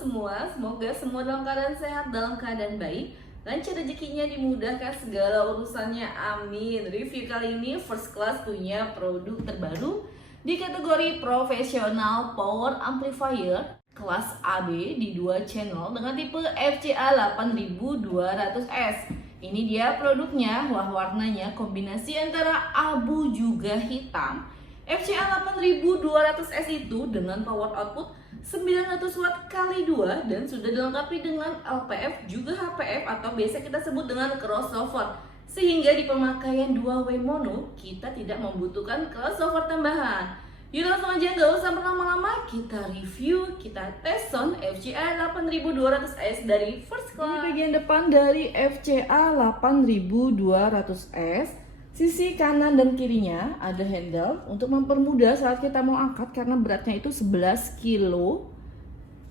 semua, semoga semua dalam keadaan sehat, dalam keadaan baik, lancar rezekinya, dimudahkan segala urusannya, amin. Review kali ini First Class punya produk terbaru di kategori profesional power amplifier kelas AB di 2 channel dengan tipe FCA 8200S. Ini dia produknya, wah warnanya kombinasi antara abu juga hitam. FCA 8200S itu dengan power output 900 watt kali 2 dan sudah dilengkapi dengan LPF juga HPF atau biasa kita sebut dengan crossover. Sehingga di pemakaian 2W mono kita tidak membutuhkan crossover tambahan. Yuk langsung aja, nggak usah berlama-lama, kita review, kita tes sound FCA 8200S dari First Class. Ini bagian depan dari FCA 8200S. Sisi kanan dan kirinya ada handle untuk mempermudah saat kita mau angkat karena beratnya itu 11 kilo.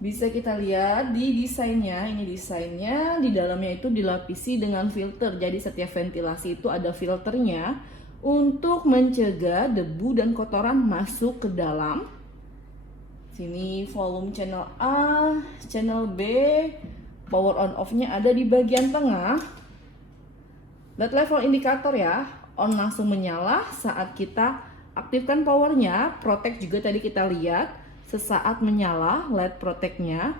Bisa kita lihat di desainnya, ini desainnya di dalamnya itu dilapisi dengan filter. Jadi setiap ventilasi itu ada filternya untuk mencegah debu dan kotoran masuk ke dalam. Sini volume channel A, channel B, power on off-nya ada di bagian tengah. LED level indikator ya, on langsung menyala saat kita aktifkan powernya. Protect juga tadi kita lihat sesaat menyala LED protectnya.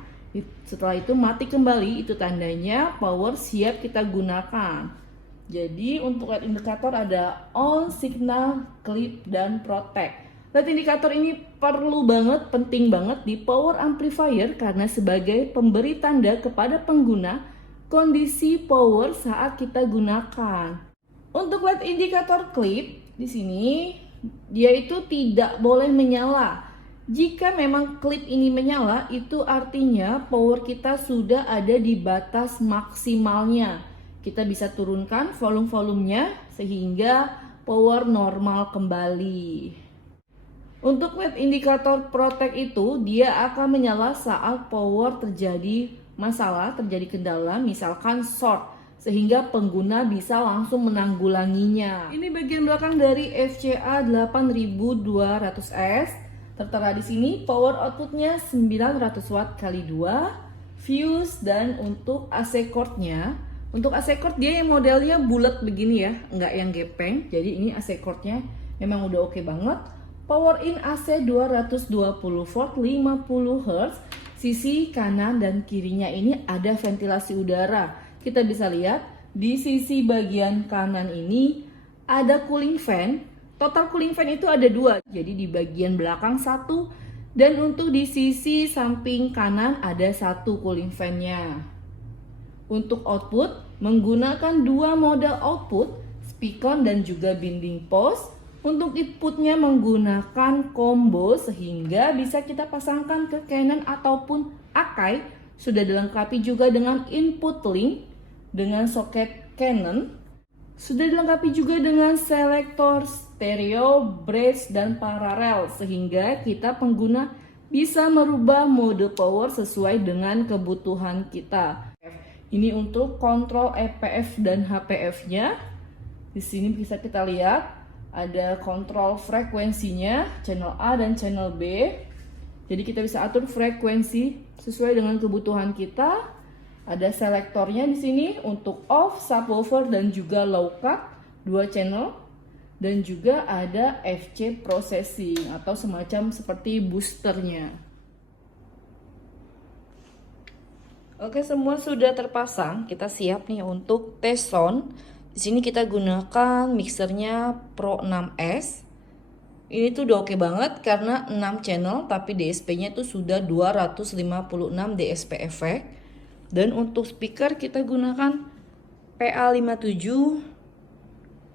Setelah itu mati kembali, itu tandanya power siap kita gunakan. Jadi untuk LED indikator ada on, signal, clip, dan protect. LED indikator ini perlu banget, penting banget di power amplifier karena sebagai pemberi tanda kepada pengguna kondisi power saat kita gunakan. Untuk LED indikator clip di sini dia itu tidak boleh menyala. Jika memang klip ini menyala, itu artinya power kita sudah ada di batas maksimalnya. Kita bisa turunkan volume-volumenya sehingga power normal kembali. Untuk LED indikator protect itu dia akan menyala saat power terjadi masalah, terjadi kendala, misalkan short, sehingga pengguna bisa langsung menanggulanginya. Ini bagian belakang dari FCA 8200S. Tertera di sini power outputnya 900 watt kali 2, fuse, dan untuk AC cord-nya. Untuk AC cord dia yang modelnya bulat begini ya, enggak yang gepeng. Jadi ini AC cord-nya memang udah oke banget. Power in AC 220 volt 50 Hz. Sisi kanan dan kirinya ini ada ventilasi udara. Kita bisa lihat di sisi bagian kanan ini ada cooling fan. Total cooling fan itu ada 2. Jadi di bagian belakang 1 dan untuk di sisi samping kanan ada 1 cooling fan-nya. Untuk output menggunakan 2 model output, speakon dan juga binding post. Untuk inputnya menggunakan combo sehingga bisa kita pasangkan ke Canon ataupun Akai. Sudah dilengkapi juga dengan input link dengan soket Canon. Sudah dilengkapi juga dengan selektor stereo, bridge, dan paralel sehingga kita pengguna bisa merubah mode power sesuai dengan kebutuhan kita. Ini untuk kontrol EPF dan HPF-nya. Di sini bisa kita lihat ada kontrol frekuensinya, channel A dan channel B. Jadi kita bisa atur frekuensi sesuai dengan kebutuhan kita. Ada selektornya di sini untuk off, subwoofer, dan juga low cut 2 channel. Dan juga ada FC processing atau semacam seperti boosternya. Oke, semua sudah terpasang. Kita siap nih untuk tes sound. Di sini kita gunakan mixernya Pro 6S. Ini tuh udah oke banget karena 6 channel tapi DSP-nya tuh sudah 256 DSP effect. Dan untuk speaker kita gunakan PA57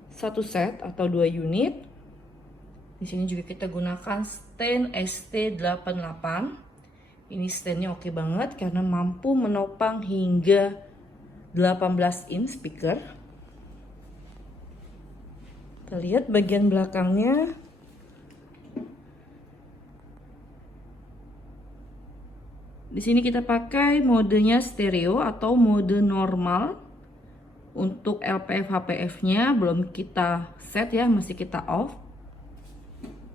1 set atau 2 unit. Di sini juga kita gunakan stand ST88. Ini standnya oke banget karena mampu menopang hingga 18 inch speaker. Kita lihat bagian belakangnya. Di sini kita pakai modenya stereo atau mode normal. Untuk LPF HPF-nya belum kita set ya, masih kita off.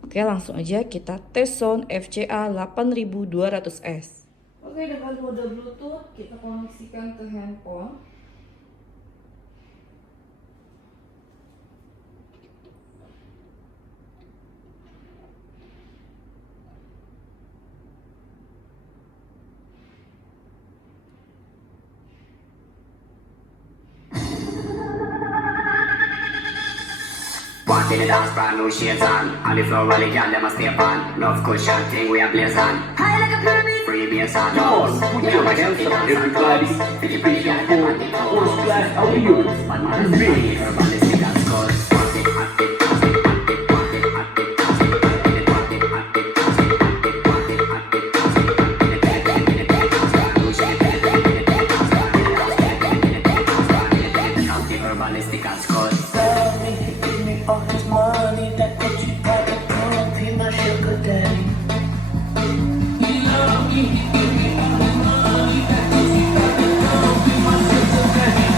Oke, langsung aja kita tes sound FCA 8200S. Oke, dengan mode Bluetooth kita koneksikan ke handphone. Walking the dance, brand new shades on. On the floor, all the girl them a step on. Love cushion thing we a blaze on. High like a pyramid, free bass on. Come on, put your hands up, everybody. It's time for First Class Audio. Remix. Urbanistic and skull. Walk it, hot it, toss it, hot it, walk it, hot it, toss it, hot it, walk it, hot it, toss it, hot it, walk it, hot it, toss it. In the back, in the back, brand new shades, in the back, in the back, brand new shades, in the back, brand new shades. Out the urbanistic and skull. Love me, give me all his money. That Gucci got the gun, be my sugar daddy. He love me, he give me all his money. That Gucci got the gun, be my sugar daddy.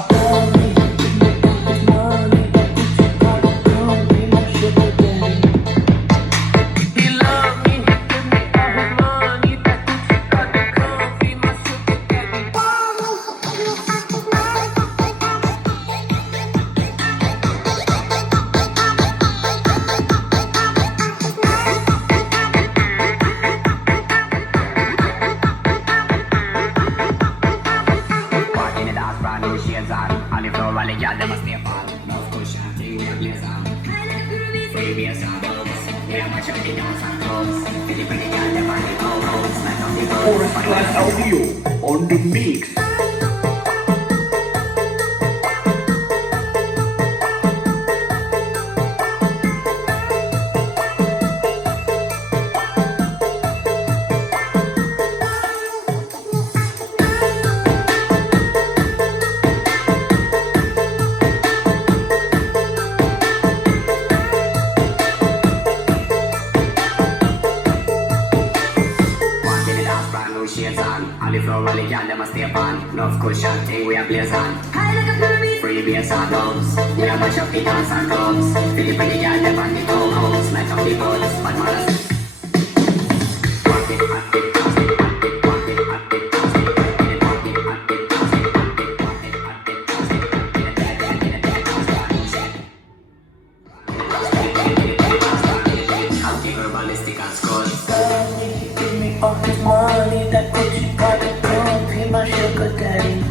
Love me, give me all his money. That Gucci got the gun, be my sugar daddy. He love me, he give me all his money. That Gucci got the gun, be my sugar daddy. Walking the dance, brand new shades on. On the floor, all the girl them a step on. Love cushion thing we a blaze on. Free bass on. We a mash up the dance and clubs. Feel the pretty girl them on the go-go's. Light up the First girls. Class Audio on the mix. Walking the dance, brand new shades on. On the floor, all the girl them a step on. Love cushion thing we a blaze on. Free bass on dubs. We a mash up the dance and clubs. Feel the pretty girl them on the go-go's. Light up the girls. Bad man a sing. Walk it, hot it, toss it, hot it, walk it, hot it, toss it. In it, walk it, hot it, toss it, hot it, walk it, hot it, toss it. In it, back, in it, back, brand new shades. Out the urbanistic and skull. Love me, give me all his money. That Gucci got the gun, be my sugar daddy.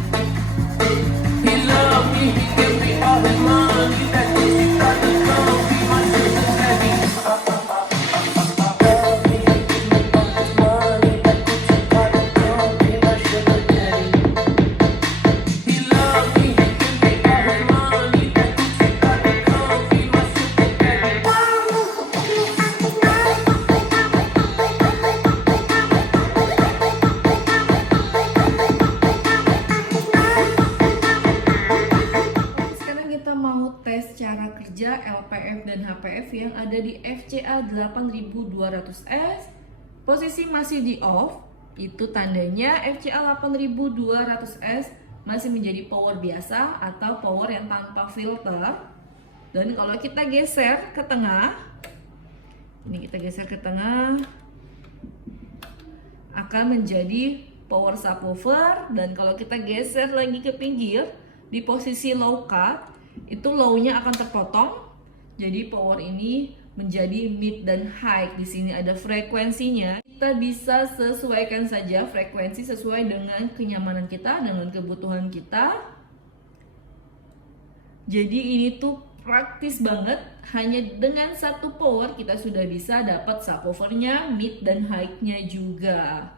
He love me, he give me all his money. That Gucci got the gun, be my sugar daddy. Love me, give me all his money. That Gucci got the gun, be my sugar daddy. He love me, he give me all his money. That Gucci got the gun, be my sugar daddy. Sekarang kita mau tes cara kerja LPF dan HPF yang ada di FCA 8200S. Posisi masih di off, itu tandanya FCA 8200S masih menjadi power biasa atau power yang tanpa filter. Dan kalau kita geser ke tengah, ini kita geser ke tengah, akan menjadi power subwoofer. Dan kalau kita geser lagi ke pinggir di posisi low cut, itu low-nya akan terpotong. Jadi power ini menjadi mid dan high. Di sini ada frekuensinya. Kita bisa sesuaikan saja frekuensi sesuai dengan kenyamanan kita, dengan kebutuhan kita. Jadi ini tuh praktis banget. Hanya dengan satu power kita sudah bisa dapat subwoofernya, mid dan high-nya juga.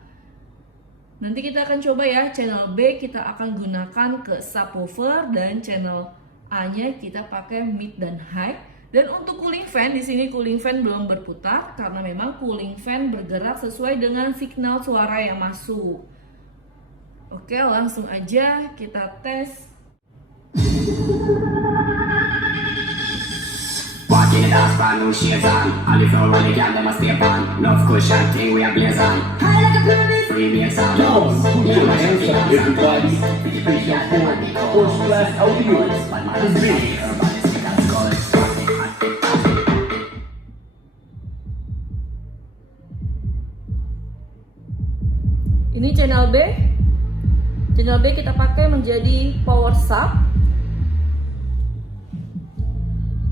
Nanti kita akan coba ya, channel B kita akan gunakan ke subwoofer dan channel A-nya kita pakai mid dan high. Dan untuk cooling fan, di sini cooling fan belum berputar karena memang cooling fan bergerak sesuai dengan signal suara yang masuk. Oke, langsung aja kita tes. Walking the dance, brand new shades on. On the floor, all the girl them a step on. Love cushion thing we a blaze on. Free bass on. Come on, put your hands up, everybody. It's time for First Class Audio. Remix. Ini channel B. Channel B kita pakai menjadi power sub.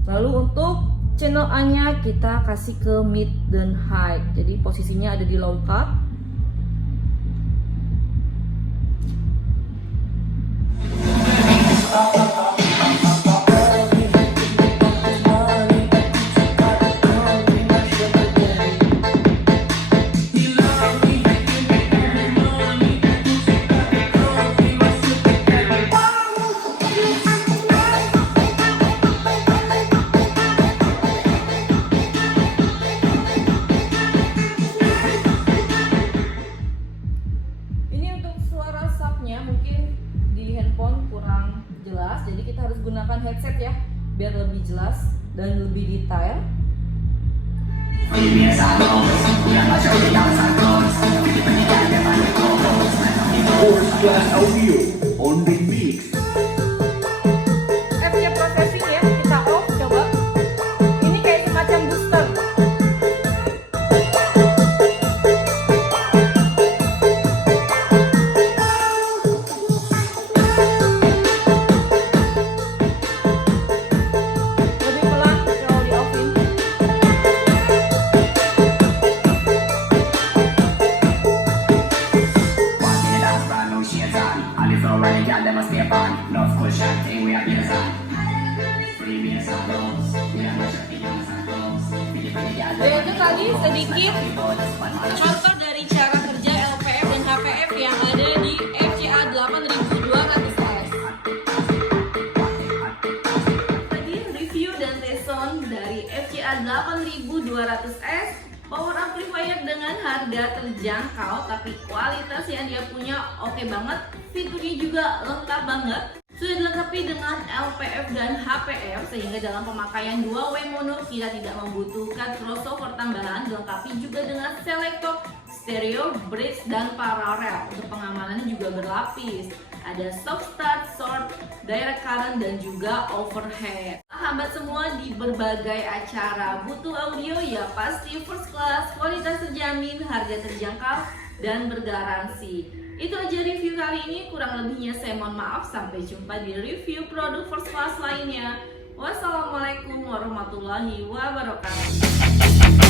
Lalu untuk channel A-nya kita kasih ke mid dan high. Jadi posisinya ada di low cut. Mungkin di handphone kurang jelas, jadi kita harus gunakan headset ya biar lebih jelas dan lebih detail. First class audio on the mix. App-nya processing ya, kita off coba. Ini kayak semacam booster. Itu tadi sedikit contoh dari cara kerja LPF dan HPF yang ada di FCA 8200S. Tadi review dan test-on dari FCA 8200S, power amplifier dengan harga terjangkau tapi kualitas yang dia punya oke banget, fiturnya juga lengkap banget. Sudah dilengkapi dengan LPF dan HPF sehingga dalam pemakaian 2-way mono kita tidak membutuhkan crossover tambahan, dilengkapi juga dengan selektor, stereo, bridge, dan paralel. Untuk pengamanannya juga berlapis. Ada soft start, short, direct current, dan juga overhead. Sahabat semua, di berbagai acara butuh audio ya pasti first class, kualitas terjamin, harga terjangkau, dan bergaransi. Itu aja review kali ini, kurang lebihnya saya mohon maaf. Sampai jumpa di review produk first class lainnya. Wassalamualaikum warahmatullahi wabarakatuh.